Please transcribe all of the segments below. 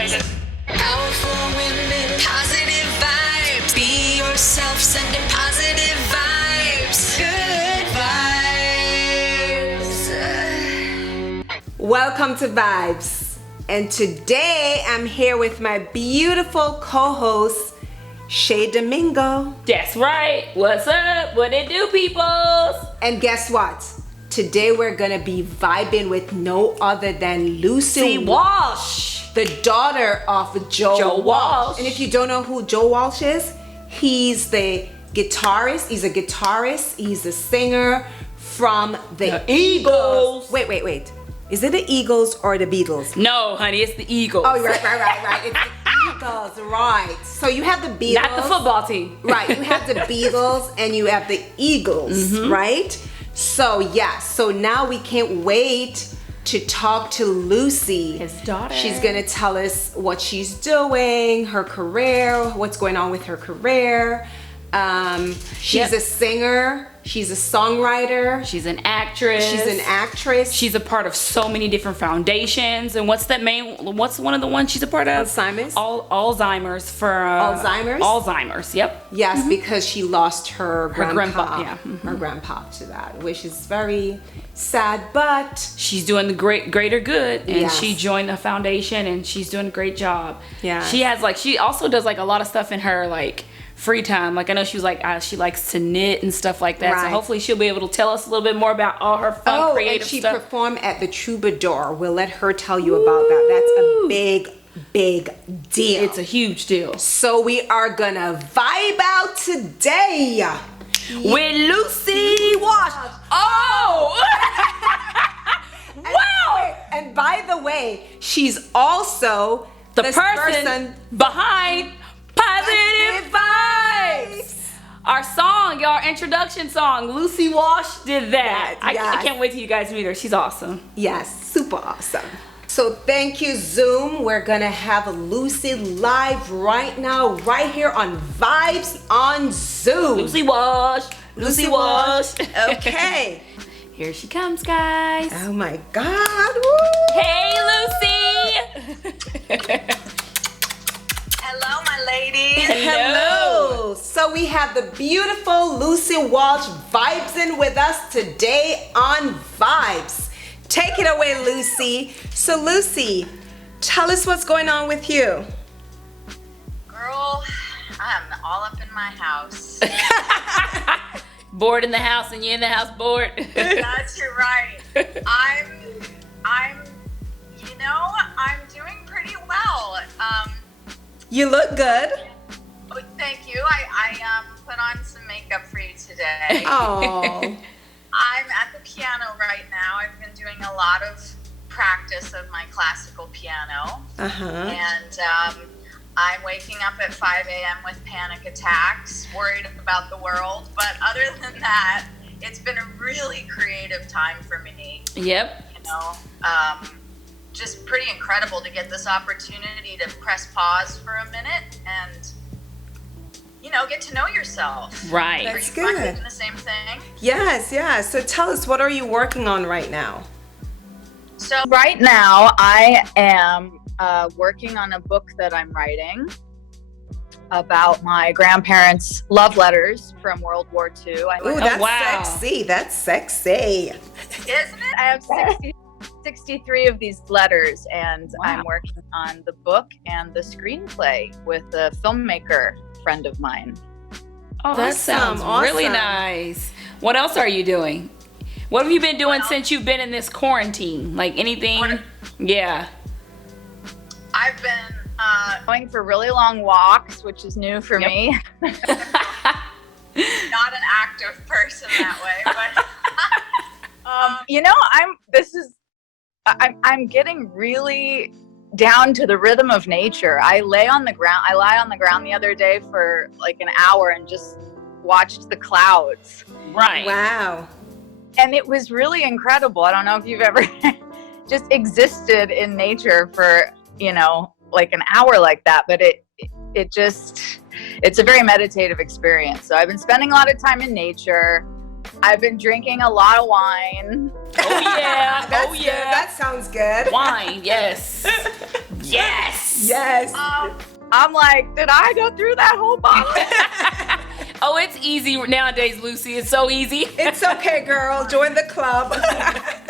excited. Powerful women, positive vibes. Be yourself, sending positive vibes. Good vibes. Welcome to Vibes. And today I'm here with my beautiful co-host, Shay Domingo. That's right. What's up? What it do, peoples? And guess what? Today we're gonna be vibing with no other than Lucy Walsh, the daughter of Joe Walsh. And if you don't know who Joe Walsh is, he's the guitarist. He's a guitarist. He's a singer from the Eagles. Wait. Is it the Eagles or the Beatles? No, honey, it's the Eagles. Oh, right. It's the Eagles, right. So you have the Beatles. Not the football team. Right, you have the Beatles and you have the Eagles, right? So, so now we can't wait to talk to Lucy. His daughter. She's gonna tell us what she's doing, her career, what's going on with her career. She's a singer. She's a songwriter. She's an actress. She's a part of so many different foundations. And what's one of the ones she's a part of? Alzheimer's. Alzheimer's for Alzheimer's? Alzheimer's, yep. Yes, because she lost her grandpa. Yeah. Her grandpa to that, which is very sad, but she's doing the greater good, and Yes. she joined the foundation, and she's doing a great job. Yeah. She also does a lot of stuff in her free time. I know she was she likes to knit and stuff like that. Right. So hopefully she'll be able to tell us a little bit more about all her fun, creative and she stuff. performed at the Troubadour. We'll let her tell you about that. That's a big deal. It's a huge deal. So we are gonna vibe out today With Lucy Walsh. Oh! Wow! And by the way, she's also The this person behind Positive Vibes. Our song, our introduction song, Lucy Walsh did that. Yes, yes. I can't wait till you guys meet her. She's awesome. Yes, super awesome. So thank you, Zoom. We're gonna have Lucy live right now, right here on Vibes on Zoom. Lucy Walsh. Lucy Walsh. Okay. Here she comes, guys. Oh my God. Woo. Hey, Lucy. Hello, my ladies. Hello. So we have the beautiful Lucy Walsh vibes-in with us today on Vibes. Take it away, Lucy. So Lucy, tell us what's going on with you. Girl, I'm all up in my house. Bored in the house, and you're in the house bored. That's right. I'm doing pretty well. You look good. Oh, thank you. I put on some makeup for you today. Oh. I'm at the piano right now. I've been doing a lot of practice of my classical piano. And I'm waking up at 5 a.m. with panic attacks, worried about the world. But other than that, it's been a really creative time for me. Yep. Just pretty incredible to get this opportunity to press pause for a minute and, get to know yourself. Right. That's Are you good. doing the same thing? Yes. So tell us, what are you working on right now? So right now I am working on a book that I'm writing about my grandparents' love letters from World War II. Ooh, that's wow. sexy. That's sexy. Isn't it? I have 63 of these letters, and I'm working on the book and the screenplay with a filmmaker friend of mine. Oh, that sounds really nice. What else are you doing? What have you been doing since you've been in this quarantine? Anything? Yeah. I've been going for really long walks, which is new for me. Not an active person that way, but I'm getting really down to the rhythm of nature. I lie on the ground the other day for an hour and just watched the clouds. Right. Wow. And it was really incredible. I don't know if you've ever just existed in nature for, an hour like that, but it's a very meditative experience. So I've been spending a lot of time in nature. I've been drinking a lot of wine. Oh yeah. That's good. That sounds good. Wine, yes. Yes. Yes. I'm like, did I go through that whole bottle? Oh, it's easy nowadays, Lucy. It's so easy. It's okay, girl. Join the club.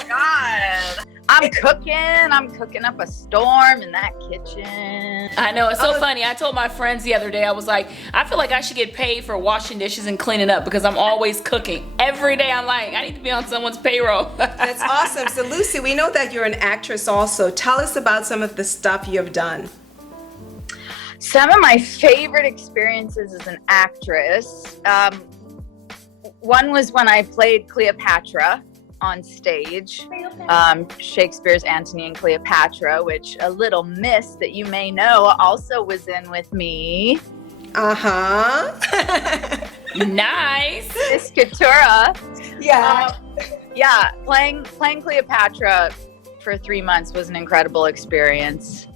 God. I'm cooking up a storm in that kitchen. I know, it's so funny. I told my friends the other day, I was like, I feel like I should get paid for washing dishes and cleaning up because I'm always cooking. Every day I'm like, I need to be on someone's payroll. That's awesome. So Lucy, we know that you're an actress also. Tell us about some of the stuff you have done. Some of my favorite experiences as an actress. One was when I played Cleopatra on stage, Shakespeare's Antony and Cleopatra, which a little miss that you may know also was in with me. Nice. Miss Katura. Yeah. Yeah, playing Cleopatra for 3 months was an incredible experience.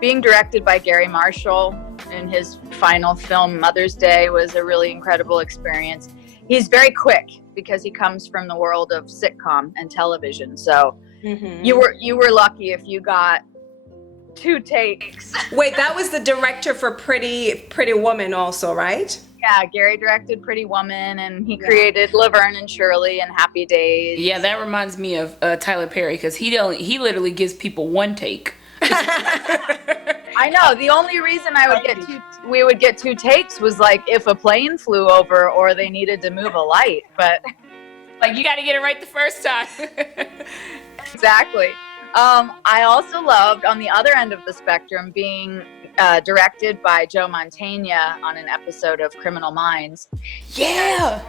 Being directed by Gary Marshall in his final film, Mother's Day, was a really incredible experience. He's very quick because he comes from the world of sitcom and television. So you were lucky if you got 2 takes. Wait, that was the director for Pretty Woman also, right? Yeah, Gary directed Pretty Woman, and he created Laverne and Shirley and Happy Days. Yeah, that reminds me of Tyler Perry because he literally gives people 1 take. I know. The only reason we would get 2 takes was like if a plane flew over or they needed to move a light. But like, you got to get it right the first time. exactly. I also loved, on the other end of the spectrum, being directed by Joe Mantegna on an episode of Criminal Minds. Yeah.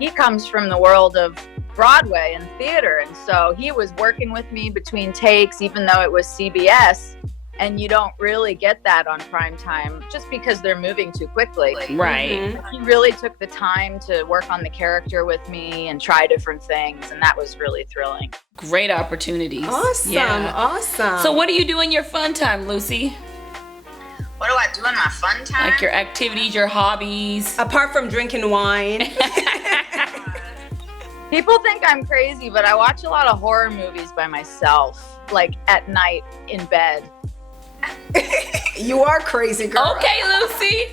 He comes from the world of Broadway and theater, and so he was working with me between takes, even though it was CBS, and you don't really get that on prime time just because they're moving too quickly. Right. He really took the time to work on the character with me and try different things, and that was really thrilling. Great opportunities. Awesome. Yeah. Awesome. So what do you do in your fun time, Lucy? What do I do in my fun time? Like your activities, your hobbies? Apart from drinking wine. People think I'm crazy, but I watch a lot of horror movies by myself, like at night in bed. You are crazy, girl. Okay, Lucy.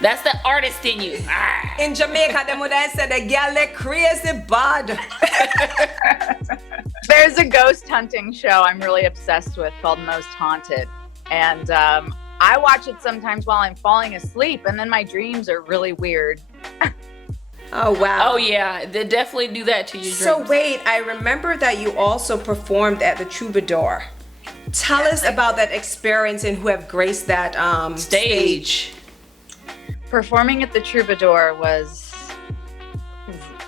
That's the artist in you. In Jamaica, them would have said the girl they crazy bad. There's a ghost hunting show I'm really obsessed with called Most Haunted. And I watch it sometimes while I'm falling asleep, and then my dreams are really weird. Oh, wow. Oh, yeah. They definitely do that to you. So wait, I remember that you also performed at the Troubadour. Tell us about that experience and who have graced that stage. Performing at the Troubadour was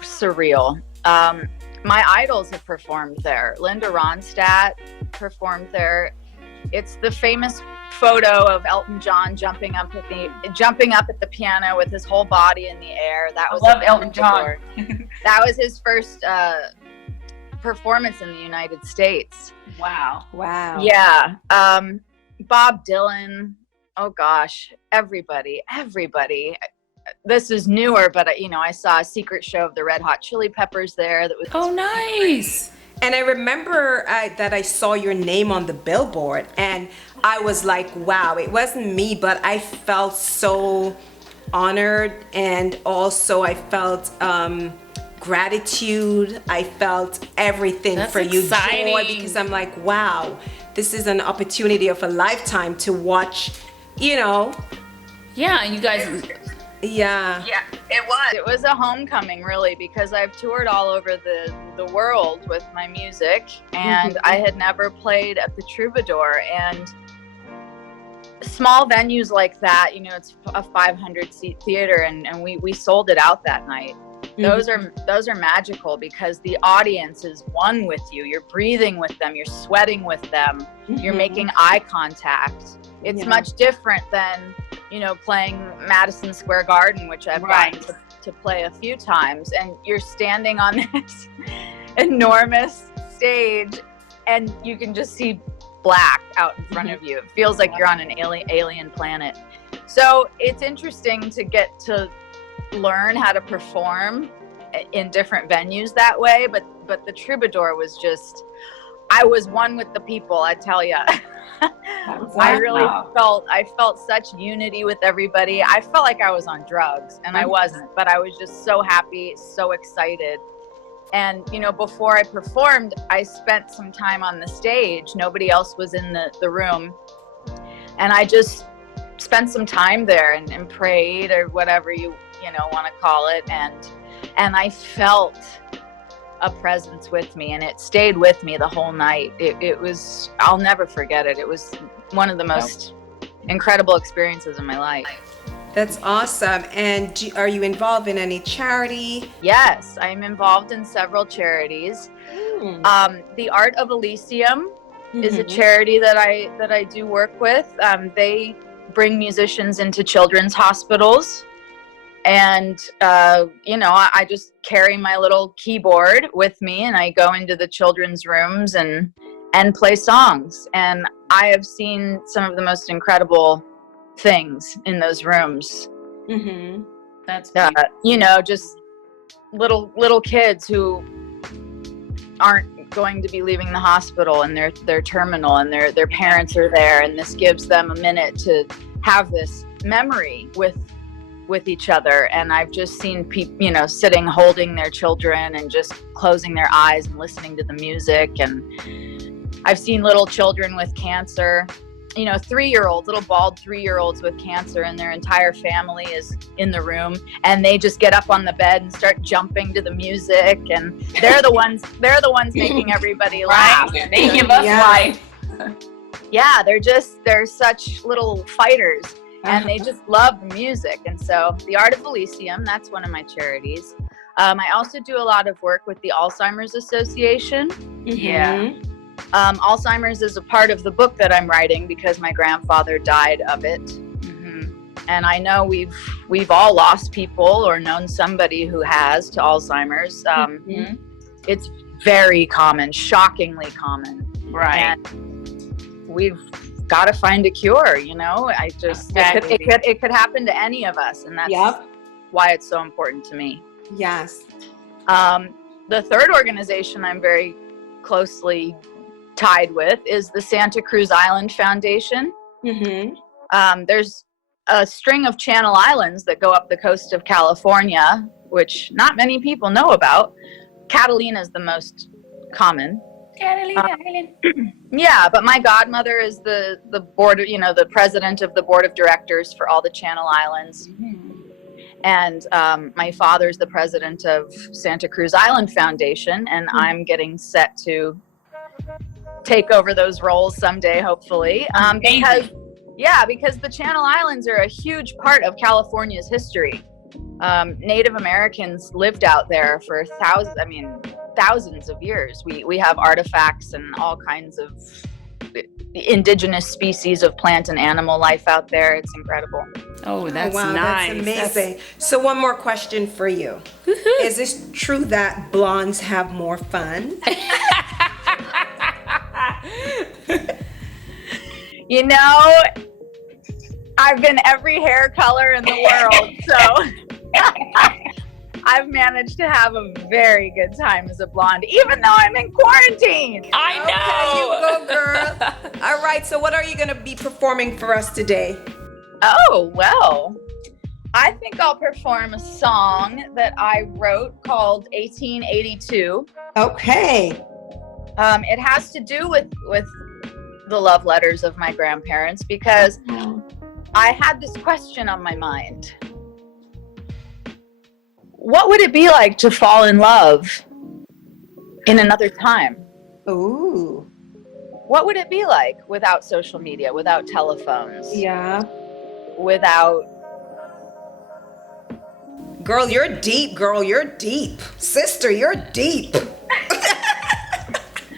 surreal. My idols have performed there. Linda Ronstadt performed there. It's the famous photo of Elton John jumping up at the piano with his whole body in the air. That was Elton John. That was his first performance in the United States. Wow. Wow. Yeah. Bob Dylan. Oh gosh, everybody. This is newer, but I saw a secret show of the Red Hot Chili Peppers there. That was nice. And I remember that I saw your name on the billboard, and I was like, wow, it wasn't me, but I felt so honored, and also I felt gratitude. I felt everything. That's for you, exciting. Joy, because I'm like, wow, this is an opportunity of a lifetime to watch, Yeah, you guys. Yeah. Yeah, it was. It was a homecoming, really, because I've toured all over the world with my music, and I had never played at the Troubadour. And small venues like that, it's a 500-seat theater, and we sold it out that night. Those are magical because the audience is one with you. You're breathing with them. You're sweating with them. You're making eye contact. It's much different than playing Madison Square Garden, which I've gotten to play a few times, and you're standing on this enormous stage and you can just see black out in front of you. It feels like you're on an alien planet. So it's interesting to get to learn how to perform in different venues that way, but the Troubadour was just, I was one with the people, I tell you. I really I felt such unity with everybody. I felt like I was on drugs, and I wasn't, but I was just so happy, so excited. And, you know, before I performed, I spent some time on the stage. Nobody else was in the room. And I just spent some time there and prayed, or whatever you want to call it. And I felt a presence with me, and it stayed with me the whole night. It was, I'll never forget it. It was one of the most incredible experiences in my life. That's awesome. And are you involved in any charity? Yes, I'm involved in several charities. The Art of Elysium is a charity that I do work with. They bring musicians into children's hospitals. And, I just carry my little keyboard with me, and I go into the children's rooms and play songs. And I have seen some of the most incredible things in those rooms. That's just little kids who aren't going to be leaving the hospital, and they're terminal, and their parents are there, and this gives them a minute to have this memory with each other. And I've just seen people, sitting holding their children and just closing their eyes and listening to the music. And I've seen little children with cancer, 3-year-olds, little bald 3-year-olds with cancer, and their entire family is in the room, and they just get up on the bed and start jumping to the music, and they're the ones making everybody laugh. They give us life. Yeah, they're such little fighters, and they just love the music. And so the Art of Elysium, that's one of my charities. I also do a lot of work with the Alzheimer's Association. Alzheimer's is a part of the book that I'm writing because my grandfather died of it. And I know we've all lost people or known somebody who has to Alzheimer's. It's very common, shockingly common. Right. And we've got to find a cure, it could happen to any of us, and that's why it's so important to me. Yes. The third organization I'm very closely tied with is the Santa Cruz Island Foundation. There's a string of Channel Islands that go up the coast of California, which not many people know about. Catalina is the most common. Catalina Island. Yeah, but my godmother is the board, the president of the board of directors for all the Channel Islands. And my father's the president of Santa Cruz Island Foundation, and I'm getting set to take over those roles someday, hopefully. Because the Channel Islands are a huge part of California's history. Native Americans lived out there for thousands of years. We have artifacts and all kinds of indigenous species of plant and animal life out there. It's incredible. Oh, that's wow, nice. That's amazing. So one more question for you. Is this true that blondes have more fun? I've been every hair color in the world, so I've managed to have a very good time as a blonde, even though I'm in quarantine. I know. Okay, you go, girl. All right, so what are you going to be performing for us today? Oh, well, I think I'll perform a song that I wrote called 1882. Okay. It has to do with the love letters of my grandparents, because I had this question on my mind. What would it be like to fall in love in another time? Ooh. What would it be like without social media, without telephones? Yeah. Without... Girl, you're deep, girl. You're deep. Sister, you're deep.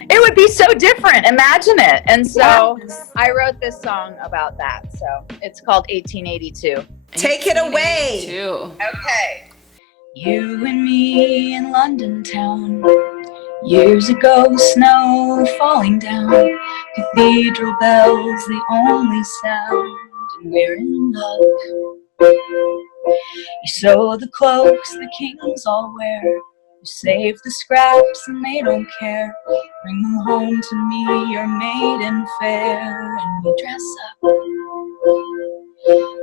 It would be so different. Imagine it. And so I wrote this song about that. So it's called 1882. Take it away. Okay. You and me in London town. Years ago, snow falling down. Cathedral bells, the only sound. And we're in love. You sew the cloaks the kings all wear. You save the scraps and they don't care. Bring them home to me, your maiden fair, and we dress up.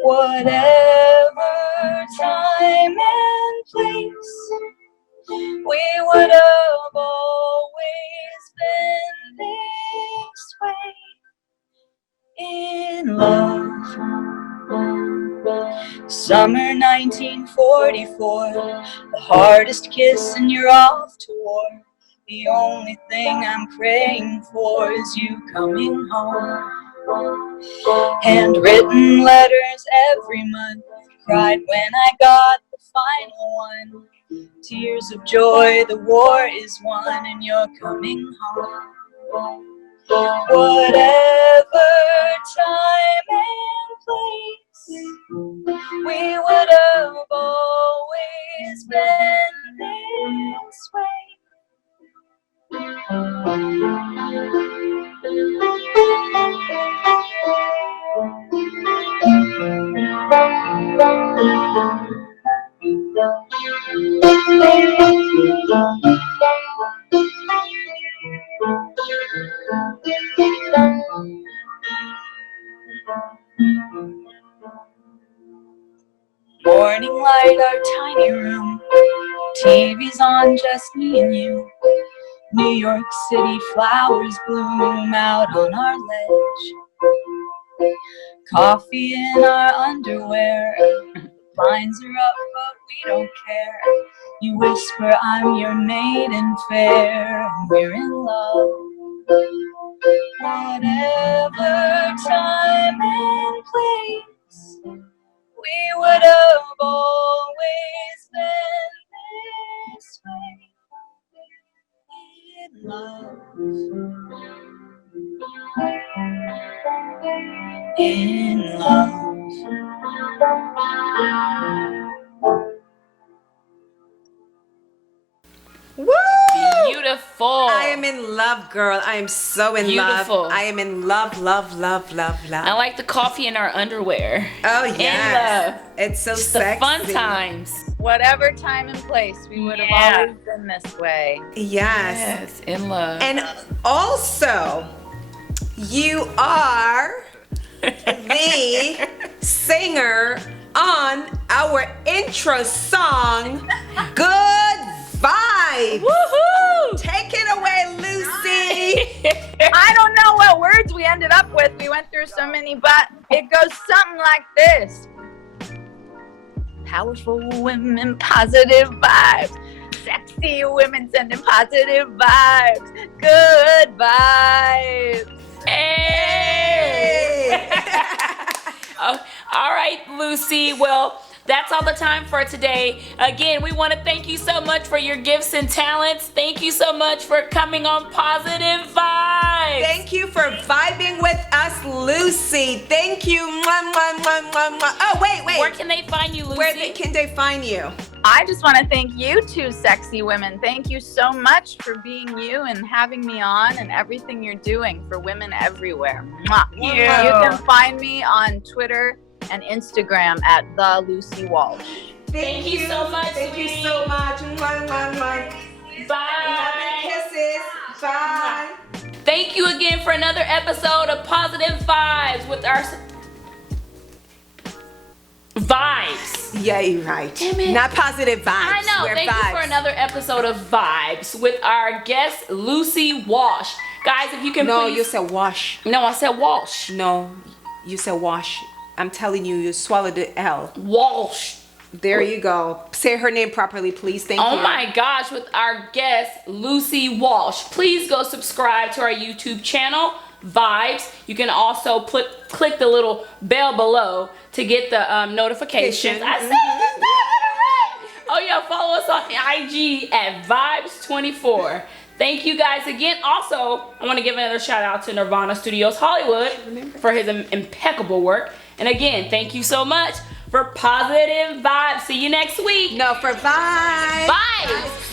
Whatever time and place, we would have always been this way in love. Summer 1944, the hardest kiss and you're off to war. The only thing I'm praying for is you coming home. Handwritten letters every month, cried when I got the final one. Tears of joy, the war is won and you're coming home. Whatever time and place, we would have always been this way. Morning light, our tiny room. TV's on, just me and you. New York City flowers bloom out on our ledge. Coffee in our underwear. Blinds are up, but we don't care. You whisper, I'm your maiden fair, and we're in love. Whatever time and place, we would have always been this way in love. In love. Woo! Beautiful. I am in love, girl. I am so in Beautiful. love. I am in love, love, love, love, love. I like the coffee in our underwear. Oh, In yes. love. It's so Just sexy. the fun times. Whatever time and place, we would have always been this way. Yes. Yes, in love. And also, you are the singer on our intro song, Good Vibes. Woohoo! Take it away, Lucy. I don't know what words we ended up with. We went through so many, but it goes something like this. Powerful women, positive vibes. Sexy women sending positive vibes. Good vibes. Hey! Oh, all right, Lucy. Well, that's all the time for today. Again, we want to thank you so much for your gifts and talents. Thank you so much for coming on Positive Vibes. Thank you for vibing with us, Lucy. Thank you. Mwah, mwah, mwah, mwah, mwah. Oh, wait. Where can they find you, Lucy? Can they find you? I just want to thank you two sexy women. Thank you so much for being you and having me on and everything you're doing for women everywhere. Mwah. You can find me on Twitter and Instagram at the Lucy Walsh. Thank you so much. Thank you so much. Mwah, mwah, mwah. Bye. Kisses. Bye. Thank you again for another episode of Positive Vibes with our Vibes. Yeah, you're right. Damn it. Not positive vibes. I know. We're Thank vibes. you for another episode of Vibes with our guest Lucy Walsh. Guys, if you can No, please. you said wash. No, I said Walsh. No, you said wash. I'm telling you, you swallowed the L. Walsh. There you go. Say her name properly, please. Thank you. Oh my gosh, with our guest Lucy Walsh. Please go subscribe to our YouTube channel, Vibes. You can also click the little bell below to get the notifications. I said it. Oh yeah, follow us on IG at Vibes24. Thank you guys again. Also, I want to give another shout out to Nirvana Studios Hollywood for his impeccable work. And again, thank you so much for Positive Vibes. See you next week. No, for vibes. Vibes.